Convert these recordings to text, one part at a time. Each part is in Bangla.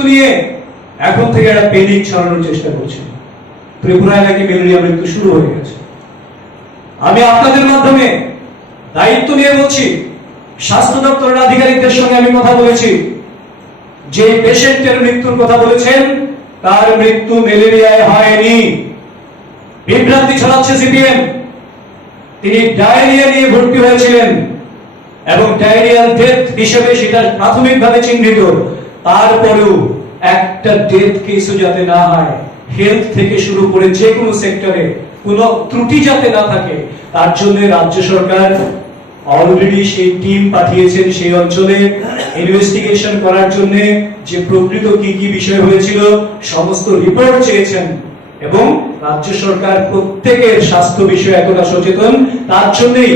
মৃত্যু নিয়ে এখন থেকে একটা পেনিক ছড়ানোর চেষ্টা করছে। ম্যালেরিয়া মৃত্যু শুরু হয়ে গেছে। আমি আপনাদের মাধ্যমে দায়িত্ব নিয়ে বলছি, স্বাস্থ্য দপ্তরের আধিকারিকদের সঙ্গে আমি কথা বলেছি। যে পেশেন্টের মৃত্যুর কথা বলেছেন, তার মৃত্যু ম্যালেরিয়ায় হয়নি। বিভ্রান্তি ছড়াচ্ছে সিপিএম। তিনি ডায়রিয়া নিয়ে ভর্তি হয়েছিলেন এবং ডায়রিয়াল ডেথ হিসেবে সেটা প্রাথমিকভাবে চিহ্নিত। তারপরেও একটা ডেথ কেসও যাতে না হয় হেলথ থেকে শুরু করে যে কোনো সেক্টরে কোনো ত্রুটি যাতে না থাকে, তার জন্য রাজ্য সরকার অলরেডি সেই টিম পাঠিয়েছেন সেই অঞ্চলে ইনভেস্টিগেশন করার জন্য যে প্রকৃত কি কি বিষয় হয়েছিল, সমস্ত রিপোর্ট চেয়েছেন এবং রাজ্য সরকার প্রত্যেকের স্বাস্থ্য বিষয়ে এতটা সচেতন, তার জন্যই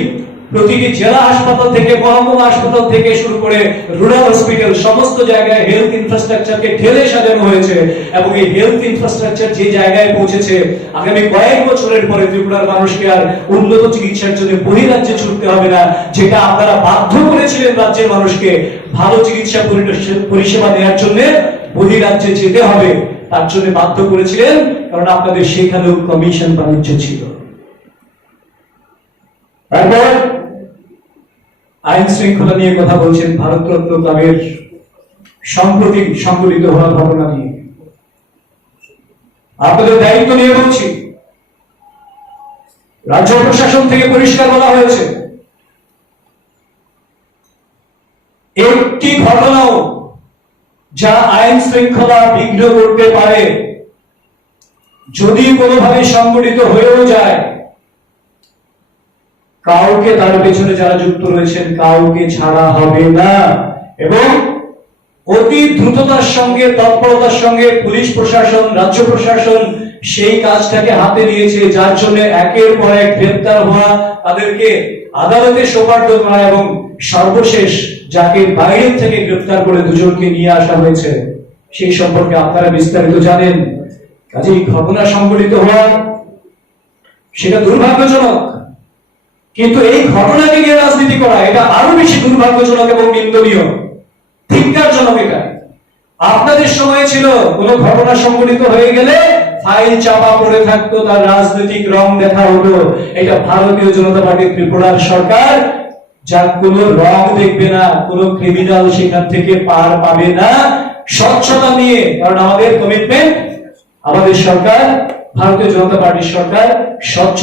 প্রতিটি জেলা হাসপাতাল থেকে, মহকুমা হাসপাতাল থেকে শুরু করে রুরাল হসপিটাল, সমস্ত জায়গায় হেলথ ইনফ্রাস্ট্রাকচারকে ঢেলে সাজানো হয়েছে এবং এই হেলথ ইনফ্রাস্ট্রাকচার যে জায়গায় পৌঁছেছে, আগামী কয়েক বছরের পরে ত্রিপুরার মানুষকে আর উন্নত চিকিৎসার জন্য বহিরাজ্যে ছুটতে হবে না, যেটা আপনারা বাধ্য করেছিলেন রাজ্যের মানুষকে, ভালো চিকিৎসা পরিষেবা দেওয়ার জন্য বহিরাজ্যে যেতে হবে, তার জন্য বাধ্য করেছিলেন, কারণ আপনাদের সেখানেও কমিশন বাণিজ্য ছিল। তারপর আইন শৃঙ্খলা নিয়ে কথা বলছেন ভারতরত্ন ক্লাবের সম্প্রতি সংঘটিত হওয়া ঘটনা নিয়ে। আপনাদের দায়িত্ব নিয়ে বলছি, রাজ্য প্রশাসন থেকে পরিষ্কার বলা হয়েছে, একটি ঘটনাও যা আইন শৃঙ্খলা বিঘ্ন করতে পারে, যদি কোনোভাবে সংগঠিত হয়েও যায় কাউকে তার পেছনে যারা যুক্ত রয়েছেন কাউকে ছাড়া হবে না। এবং অতি দ্রুততার সঙ্গে, তৎপরতার সঙ্গে পুলিশ প্রশাসন, রাজ্য প্রশাসন সেই কাজটাকে হাতে নিয়েছে, যার জন্য একের পর এক গ্রেপ্তার হওয়া তাদেরকে আদালতে সোপার্দ করা এবং সর্বশেষ যাকে বাইরে থেকে গ্রেপ্তার করে দুজনকে নিয়ে আসা হয়েছে, সেই সম্পর্কে আপনারা বিস্তারিত জানেন। কাজেই ঘটনা সংঘটিত হওয়া সেটা দুর্ভাগ্যজনক। কিন্তু এই ঘটনাকে নিয়ে রাজনীতি করা, এটা আরও বেশি দুর্ভাগ্যজনক এবং নিন্দনীয়। ধিক্কারজনক এটা। আপনাদের সময় ছিল, কোন ঘটনা সংঘটিত হয়ে গেলে ফাইল চাপা পড়ে থাকতো, তার রাজনৈতিক রং দেখা হতো। এটা ভারতীয় জনতা পার্টি ত্রিপুরার সরকার যার কোন রং দেখবে না, কোন ক্রিমিনাল সেখান থেকে পার পাবে না। স্বচ্ছতা নিয়ে, কারণ আমাদের কমিটমেন্ট আমাদের সরকার, ভারতীয় জনতা পার্টির সরকার, স্বচ্ছ